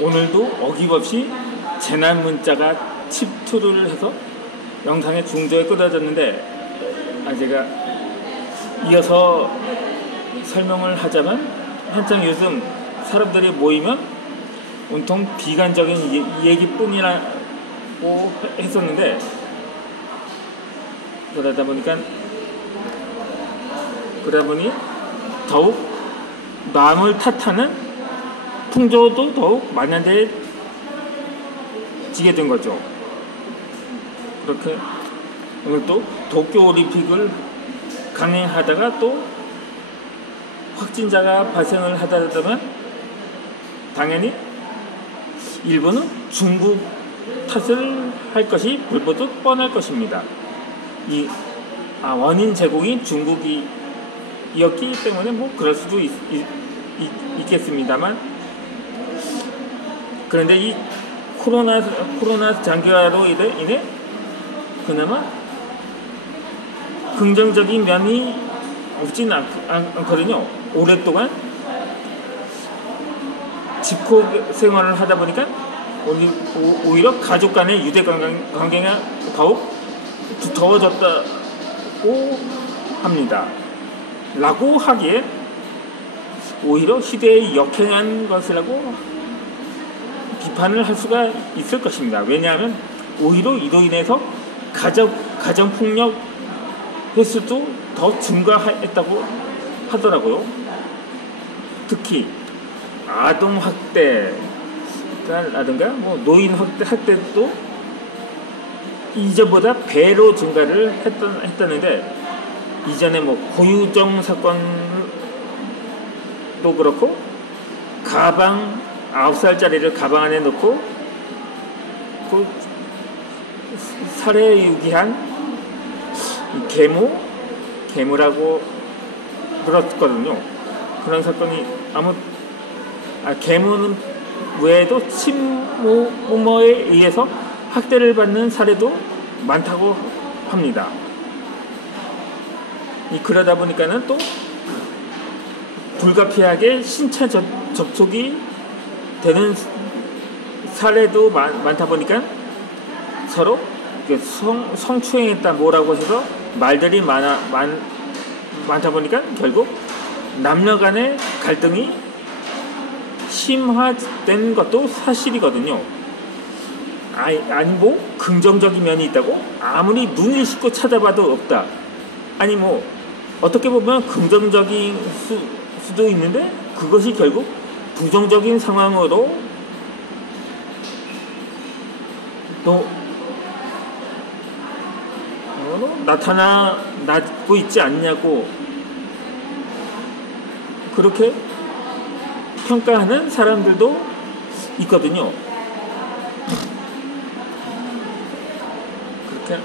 오늘도 어김없이 재난 문자가 침투를 해서 영상의 중도에 끊어졌는데, 제가 이어서 설명을 하자면, 한창 요즘 사람들이 모이면 온통 비관적인 얘기뿐이라고 했었는데, 그러다 보니 더욱 남을 탓하는 풍조도 더욱 만연해지게 된 거죠. 그렇게 오늘 또 도쿄올림픽을 강행하다가 또 확진자가 발생을 하다 보면 당연히 일본은 중국 탓을 할 것이 불보듯 뻔할 것입니다. 원인 제공이 중국이었기 때문에 뭐 그럴 수도 있겠습니다만, 그런데 이 코로나 장기화로 인해 그나마 긍정적인 면이 없진 않거든요. 오랫동안 집콕 생활을 하다 보니까 오히려 가족 간의 유대 관계가 더욱 두터워졌다고 합니다. 라고 하기에 오히려 시대에 역행한 것이라고 비판을 할 수가 있을 것입니다. 왜냐하면 오히려 이로 인해서 가정폭력 횟수도 더 증가했다고 하더라고요. 특히 아동학대라든가 노인 학대도 이전보다 배로 증가를 했다는데, 이전에 고유정 사건도 그렇고, 가방 9살짜리를 가방 안에 넣고 그 살해 유기한 계모라고 들었거든요. 그런 사건이 계모는 외에도 친모모에 의해서 학대를 받는 사례도 많다고 합니다. 그러다 보니까는 또 불가피하게 신체 접촉이 되는 사례도 많다 보니까 서로 성추행했다 뭐라고 해서 말들이 많다 보니까 결국 남녀 간의 갈등이 심화된 것도 사실이거든요. 긍정적인 면이 있다고 아무리 눈을 씻고 찾아봐도 없다. 어떻게 보면 긍정적인 수도 있는데, 그것이 결국 부정적인 상황으로 또 나타나고 있지 않냐고 그렇게 평가하는 사람들도 있거든요. 그렇게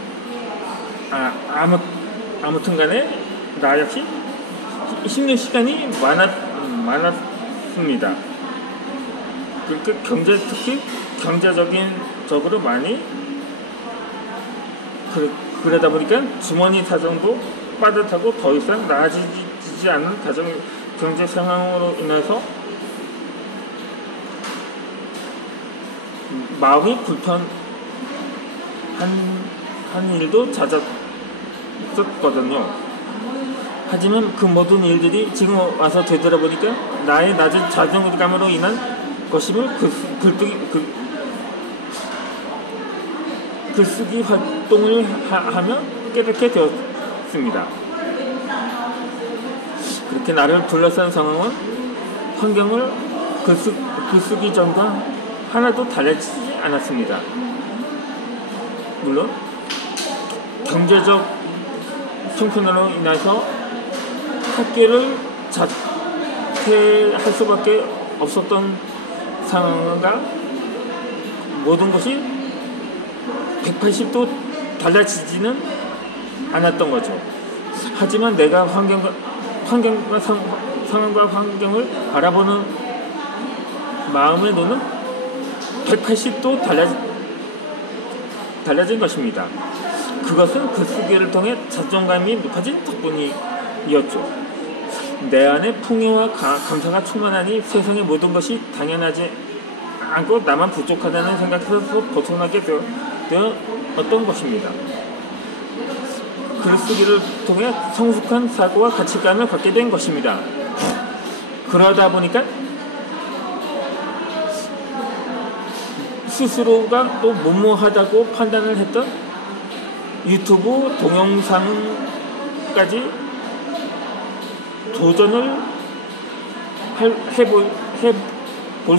아무튼 간에 나 역시 힘든 시간이 많았습니다. 특히 경제적으로 많이 그러다 보니까 주머니 사정도 빠듯하고 더 이상 나아지지 않은 경제 상황으로 인해서 마음이 불편한 일도 잦았었거든요. 하지만 그 모든 일들이 지금 와서 되돌아보니까 나의 낮은 자존감으로 인한 것임을 글쓰기 활동을 하며 깨닫게 되었습니다. 그렇게 나를 둘러싼 상황은 환경을 글쓰기 전과 하나도 달라지지 않았습니다. 물론 경제적 형편으로 인해서 학교를 자퇴할 수밖에 없었던 상황과 모든 것이 180도 달라지지는 않았던 거죠. 하지만 내가 상황과 환경을 바라보는 마음의 눈은 180도 달라진 것입니다. 그것은 글쓰기를 통해 자존감이 높아진 덕분이었죠. 내 안에 풍요와 감사가 충만하니 세상의 모든 것이 당연하지 않고 나만 부족하다는 생각에서 벗어나게 되었던 것입니다. 글쓰기를 통해 성숙한 사고와 가치관을 갖게 된 것입니다. 그러다 보니까 스스로가 또 무모하다고 판단을 했던 유튜브 동영상까지 도전을 해볼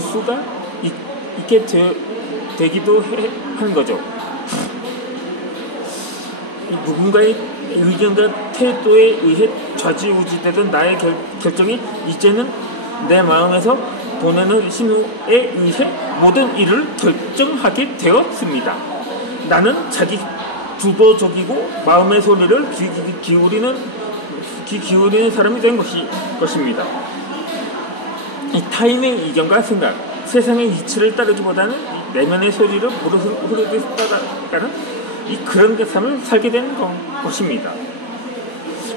수가 있게 되기도 한 거죠. 누군가의 의견과 태도에 의해 좌지우지되던 나의 결정이 이제는 내 마음에서 보내는 신호에 의해 모든 일을 결정하게 되었습니다. 나는 자기 주도적이고 마음의 소리를 귀 기울이는 사람이 된 것입니다. 이 타인의 의견과 생각, 세상의 이치를 따르기보다는 내면의 소리를 흐르게 따라가는 그런 삶을 살게 된 것입니다.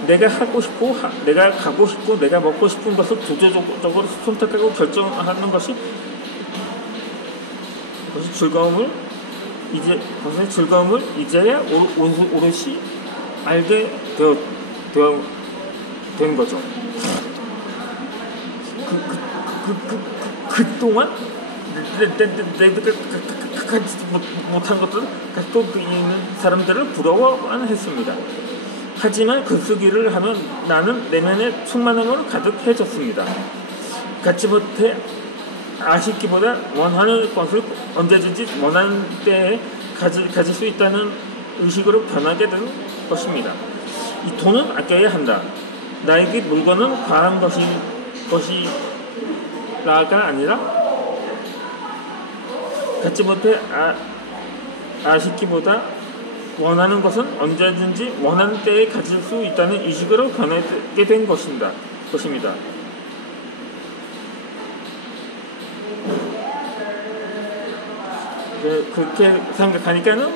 내가 하고 싶고, 내가 가고 싶고, 내가 먹고 싶은 것을 주도적으로 선택하고 결정하는 것이 즐거움을 이제야 오롯이 알게 된 거죠. 그동안 내가 가지 못한 것들을 갖고 있는 사람들을 부러워만 했습니다. 하지만 글쓰기를 하면 나는 내면의 충만함으로 가득해졌습니다. 갖지 못해 아쉽기보다 원하는 것을 언제든지 원하는 때에 가질 수 있다는 의식으로 변하게 된 것입니다. 이 돈은 아껴야 한다. 나에게 물건은 과한 것이라가 아니라 갖지 못해 아쉽기보다 원하는 것은 언제든지 원하는 때에 가질 수 있다는 의식으로 변하게 된 것입니다. 그렇게 생각하니까는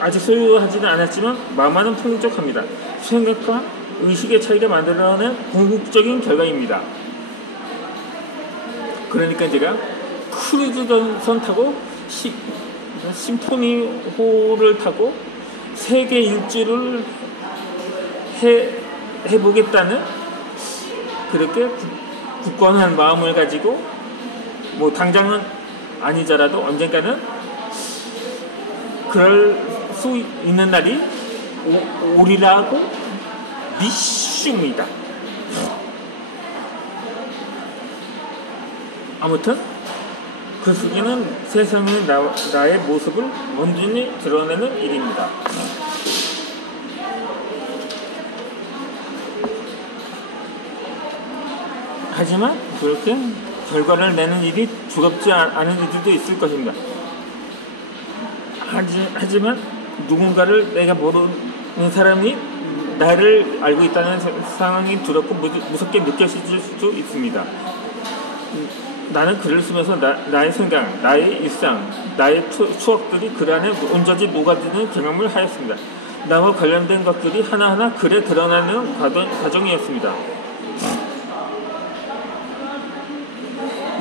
아직 소유하지는 않았지만 마음만은 풍족합니다. 생각과 의식의 차이가 만들어낸 궁극적인 결과입니다. 그러니까 제가 크루즈선 타고 심포니호를 타고 세계 일주를 해보겠다는 그렇게 굳건한 마음을 가지고 뭐 당장은 아니더라도 언젠가는 그럴 수 있는 날이 오리라고 믿습니다. 아무튼 글쓰기는 세상의 나의 모습을 온전히 드러내는 일입니다. 하지만 그렇게 결과를 내는 일이 즐겁지 않은 일들도 있을 것입니다. 하지만 누군가를 내가 모르는 사람이 나를 알고 있다는 상황이 두렵고 무섭게 느껴질 수도 있습니다. 나는 글을 쓰면서 나의 생각, 나의 일상, 나의 추억들이 글 안에 온전히 녹아드는 경험을 하였습니다. 나와 관련된 것들이 하나하나 글에 드러나는 과정이었습니다.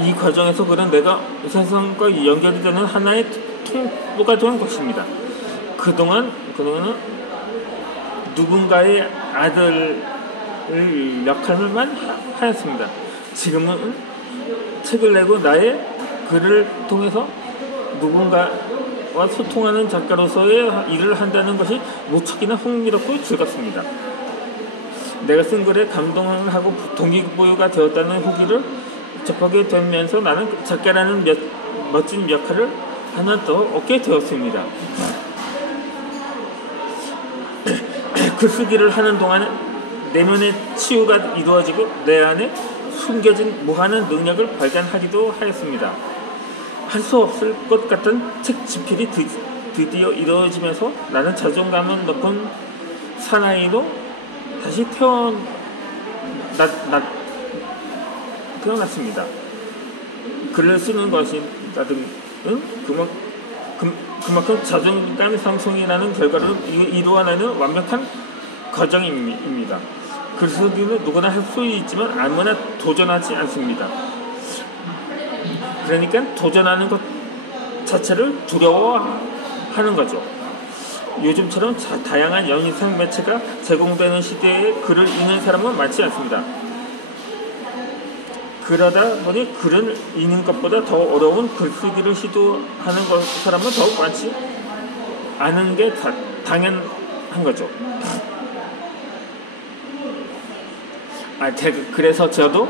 이 과정에서 글은 내가 세상과 연결이 되는 하나의 통로가 된 것입니다. 그동안은 누군가의 아들 역할만 하였습니다. 지금은 책을 내고 나의 글을 통해서 누군가와 소통하는 작가로서의 일을 한다는 것이 무척이나 흥미롭고 즐겁습니다. 내가 쓴 글에 감동을 하고 동기부여가 되었다는 후기를 접하게 되면서 나는 작가라는 멋진 역할을 하나 더 얻게 되었습니다. 글쓰기를 하는 동안은 내면의 치유가 이루어지고 내 안에 숨겨진 무한한 능력을 발견하기도 하였습니다. 할 수 없을 것 같은 책 집필이 드디어 이루어지면서 나는 자존감을 높은 사나이로 다시 태어났습니다. 글을 쓰는 것이라든 그만큼 자존감 상승이라는 결과를 이루어내는 완벽한 과정입니다. 글쓰기는 누구나 할 수 있지만 아무나 도전하지 않습니다. 그러니까 도전하는 것 자체를 두려워하는 거죠. 요즘처럼 다양한 영상 매체가 제공되는 시대에 글을 읽는 사람은 많지 않습니다. 그러다 보니 글을 읽는 것보다 더 어려운 글쓰기를 시도하는 사람은 더욱 많지 않은 게 당연한 거죠. 그래서 저도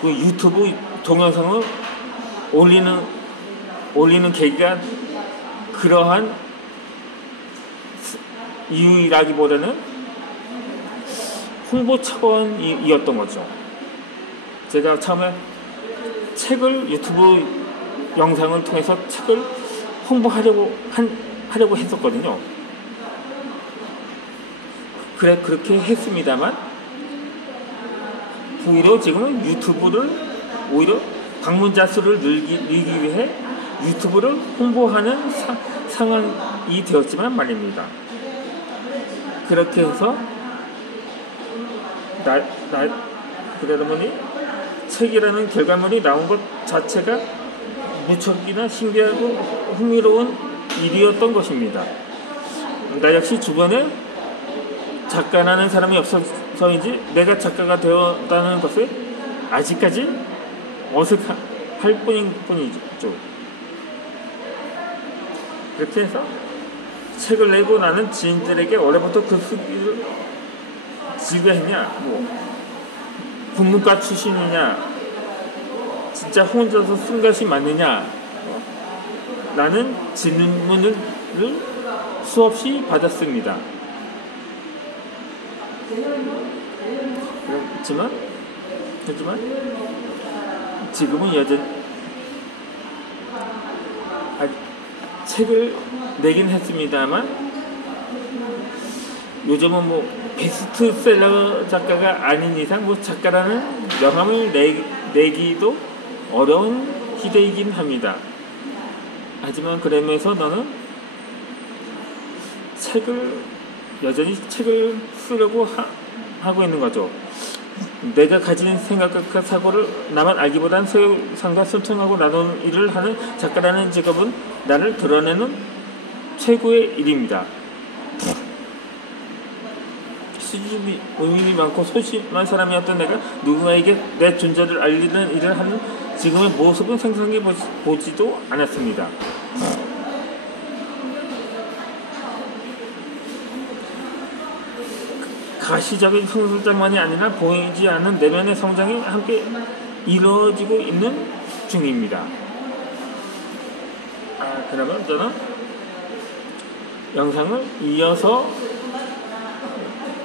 그 유튜브 동영상을 올리는 계기가 그러한 이유라기보다는 홍보 차원이었던 거죠. 제가 처음에 책을 유튜브 영상을 통해서 책을 홍보하려고 했었거든요. 그렇게 했습니다만 오히려 지금은 유튜브를 오히려 방문자 수를 늘기 위해 유튜브를 홍보하는 상황이 되었지만 말입니다. 그렇게 해서 그러다 보니 책이라는 결과물이 나온 것 자체가 무척이나 신기하고 흥미로운 일이었던 것입니다. 나 역시 주변에 작가라는 사람이 없어서인지 내가 작가가 되었다는 것에 아직까지 어색할 뿐이죠. 그렇게 해서 책을 내고 나는 지인들에게 원래부터 글쓰기를 즐겨했냐, 국문과 출신이냐, 진짜 혼자서 쓴 것이 맞느냐, 라는 질문을 수없이 받았습니다. 하지만 지금은 여전히 책을 내긴 했습니다만 요즘은 베스트셀러 작가가 아닌 이상 작가라는 명함을 내기도 어려운 시대이긴 합니다. 하지만 그러면서 너는 여전히 책을 쓰려고 하고 있는 거죠. 내가 가진 생각과 사고를 나만 알기보단 세상과 소통하고 나누는 일을 하는 작가라는 직업은 나를 드러내는 최고의 일입니다. 수줍이 의미 많고 소심한 사람이었던 내가 누군가에게 내 존재를 알리는 일을 하는 지금의 모습은 상상해 보지도 않았습니다. 가시적인 성장만이 아니라 보이지 않는 내면의 성장이 함께 이루어지고 있는 중입니다. 그러면 저는 영상을 이어서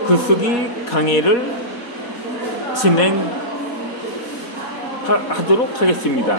글쓰기 강의를 진행하도록 하겠습니다.